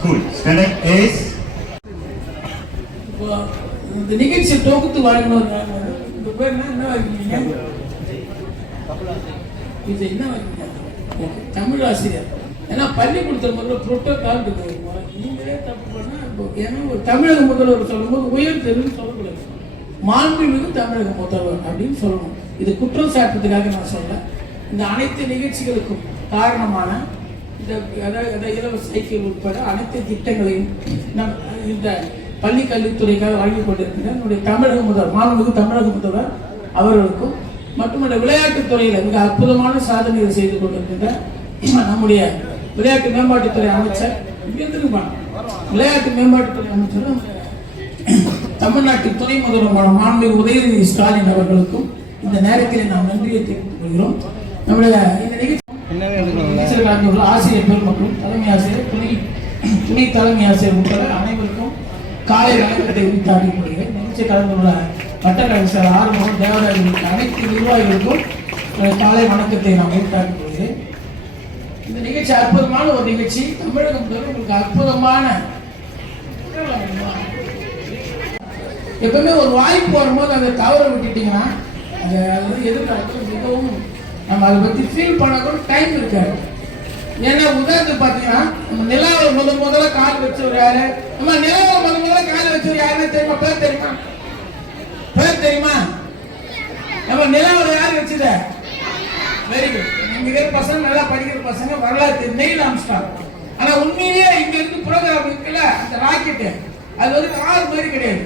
School. Standard is. இந்த நிகழ்ச்சி தொகுத்து வழங்கணும். இந்த பேர் என்ன வாங்கினீங்க? இது என்ன வாங்கினீங்க? தமிழ் ஆசிரியர். ஏன்னா பள்ளிக்கூடத்தில் முதல்ல புரோட்டோகால் இருக்கு. நீங்களே தப்பு பண்ணா ஏன்னா ஒரு தமிழக முதல்வர் சொல்லும்போது உயர் தெரிவுன்னு சொல்லக்கூடாது. மாண்புமிகு தமிழக முதல்வர் அப்படின்னு சொல்லணும். இது குற்றம் சாட்டுறதுக்காக நான் சொல்ல. இந்த அனைத்து நிகழ்ச்சிகளுக்கும் காரணமான இந்த இலவச சைக்கிள் உட்பட அனைத்து திட்டங்களையும் நம் இந்த பள்ளி கல்வித்துறைக்காக வழங்கி கொண்டிருக்கின்ற நம்முடைய தமிழக முதல்வர் மாண்புமிகு தமிழக முதல்வர் அவர்களுக்கும் மட்டுமல்ல விளையாட்டுத் துறையில் மிக அற்புதமான சாதனைகள் செய்து கொண்டிருக்கின்ற நம்முடைய விளையாட்டு மேம்பாட்டுத்துறை அமைச்சர் விளையாட்டு மேம்பாட்டுத்துறை அமைச்சர் தமிழ்நாட்டின் துணை முதல்வர் மாண்புமிகு உதயநிதி ஸ்டாலின் அவர்களுக்கும் இந்த நேரத்தில் நாம் நன்றியை தெரிவித்துக் கொள்கிறோம். நம்முடைய இந்த நிகழ்ச்சி ஆசிரியர் பெருமக்களும் தலைமை ஆசிரியர் துணை தலைமை ஆசிரியர் உட்பட அனைவருக்கும் காலை வணக்கத்தை உரித்தாக்கி கொள்கிறேன். நிகழ்ச்சி கலந்துள்ள வட்டார அமைச்சர் ஆறுமுகம் தேவராஜ் அனைத்து நிர்வாகிகளுக்கும் காலை வணக்கத்தை நான் உரித்தாக்கி கொள்கிறேன். இந்த நிகழ்ச்சி அற்புதமான ஒரு நிகழ்ச்சி. தமிழகம் உங்களுக்கு அற்புதமான எப்பவுமே ஒரு வாய்ப்பு வரும்போது அதை தவற விட்டுட்டீங்கன்னா அது எதிர்காலத்தில் மிகவும் நம்ம அதை பற்றி ஃபீல் பண்ண கூட டைம் இருக்காது. ஏன்னா உதாரணத்துக்கு பார்த்தீங்கன்னா நம்ம நிலாவில் முதல்ல கால் வச்சவர் யாரு? நம்ம நிலாவில் முதல்ல கால் வச்சவர் யாருன்னு தெரியுமா? பேர் தெரியுமா? பேர் தெரியுமா? நம்ம நிலாவில் யார் வச்சத? Very good. இங்க பசங்க நல்லா படிக்கிற பசங்க வரலாற்று நெயில் ஆம்ஸ்ட்ராங். ஆனா உண்மையிலேயே இங்க இருந்து ப்ரோக்ராம் இருக்குல்ல அந்த ராக்கெட் அது வந்து கார் மாதிரி கிடையாது.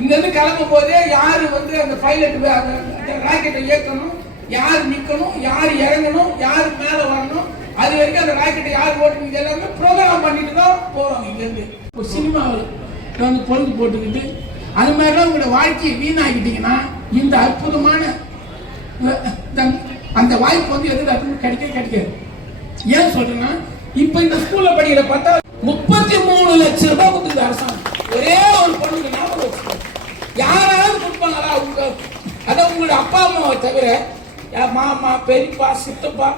இங்க இருந்து கிளம்பும் போதே யாரு வந்து அந்த பைலட் அந்த ராக்கெட்டை இயக்கணும், யார் நிக்கணும், யார் இறங்கணும், யார் மேல வரணும், அது வரைக்கும் அந்த ராக்கெட்டை யார் ஓட்டுறது எல்லாமே ப்ரோக்ராம் பண்ணிட்டு தான் போறாங்க. இங்க இருந்து ஒரு சினிமாவில் வந்து பொழுது போட்டுக்கிட்டு அது மாதிரிலாம் உங்களோட வாழ்க்கையை வீணாக்கிட்டீங்கன்னா இந்த அற்புதமான அந்த வாய்ப்பு வந்து எதிர்த்து கிடைக்காது. ஏன் சொல்றேன்னா இப்ப இந்த ஸ்கூல்ல படிக்கிற பார்த்தா 33 லட்சம் ரூபாய் கொடுக்குது அரசாங்கம். ஒரே ஒரு பொண்ணுக்கு ஞாபகம் வச்சுக்கோங்க. யாராவது கொடுப்பாங்களா? அதான் உங்களோட அப்பா அம்மாவை தவிர மாமா பெரியப்பா சித்தப்பா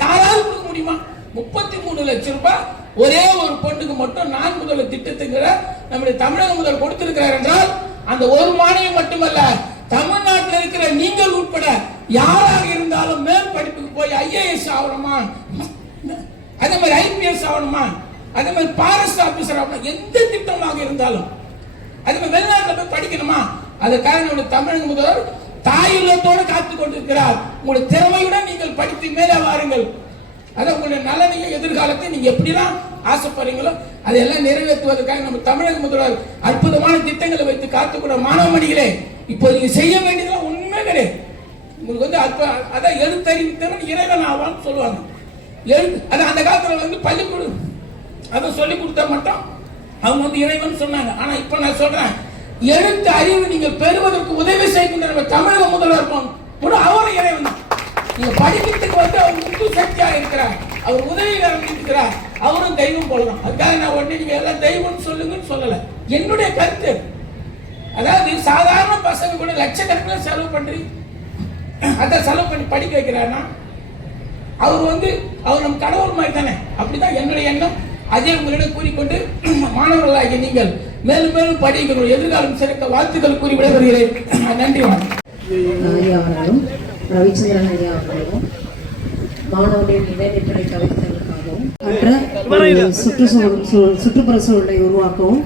யாராவது கொடுக்க முடியுமா? 33 லட்சம் ரூபாய் ஒரே ஒரு பொண்ணுக்கு மட்டும் நான் முதல்வர் திட்டத்துங்கிற நம்முடைய தமிழக முதல்வர் கொடுத்திருக்கிறார் என்றால் அந்த ஒரு மானியம் மட்டுமல்ல, தமிழ்நாட்டில் இருக்கிற நீங்கள் உட்பட யாராக இருந்தாலும் மேல் படிப்புக்கு போய் ஐஏஎஸ் ஆகணுமா, அதே மாதிரி ஐபிஎஸ் ஆகணுமா, அதே மாதிரி ஃபாரஸ்ட் ஆபீசர் ஆகணும், எந்த திட்டமாக இருந்தாலும் அதே மாதிரி வெளிநாட்டில் போய் படிக்கணுமா, அதற்காக நம்முடைய தமிழக முதல்வர் தாயுள்ளத்தோடு காத்துக் கொண்டிருக்கிறார். உங்களுடைய திறமையுடன் நீங்கள் படித்து மேலே வாருங்கள். அதை உங்களுடைய நலனையும் எதிர்காலத்தை நீங்க எப்படிலாம் ஆசைப்படுறீங்களோ அதையெல்லாம் நிறைவேற்றுவதற்காக நம்ம தமிழக முதல்வர் அற்புதமான திட்டங்களை வைத்து காத்துக்கூட மாணவ மணிகளே இப்போ நீங்க செய்ய வேண்டியதெல்லாம் உண்மை கிடையாது. உங்களுக்கு வந்து அதான் எழுத்தறிவித்தவன் இறைவன் ஆவான்னு சொல்லுவாங்க. அது அந்த காலத்துல வந்து பள்ளிக்கூடம் அதை சொல்லி கொடுத்தா மட்டும் அவங்க வந்து இறைவன் சொன்னாங்க. ஆனா இப்ப நான் சொல்றேன், எழுத்து அறிவு நீங்கள் பெறுவதற்கு உதவி செய்கின்ற நம்ம தமிழக முதல்வர் அவரும் இறைவன் தான். நீங்க படிக்கிறதுக்கு வந்து அவர் முழு சக்தியாக இருக்கிறார், அவர் உதவிகரம் இருக்கிறார், அவரும் தெய்வம் போலதான். அதுக்காக நான் உடனே நீங்க எல்லாம் தெய்வம் சொல்லுங்கன்னு சொல்லல. என்னுடைய கருத்து அதாவது சாதாரண பசங்க கூட லட்சக்கணக்கில் செலவு பண்றீங்க, அதை செலவு பண்ணி படிக்க வைக்கிறாருன்னா அவர் வந்து அவர் நம் கடவுள் மாதிரி தானே. அப்படிதான் என்னுடைய எண்ணம். அதே உங்களிடம் கூறிக்கொண்டு மாணவர்களாகிய நீங்கள் மேலும் மேலும் படிக்க எதிர்காலம் சிறக்க வாழ்த்துக்கள் கூறி விடைபெறுகிறேன். நன்றி. அவர்களும் ரவிச்சந்திரன் ஐயா அவர்களும் மாணவர்களின் இடைநிற்றலை தவிர்த்ததற்காகவும் மற்ற சுற்றுப்புற சூழலை உருவாக்கவும்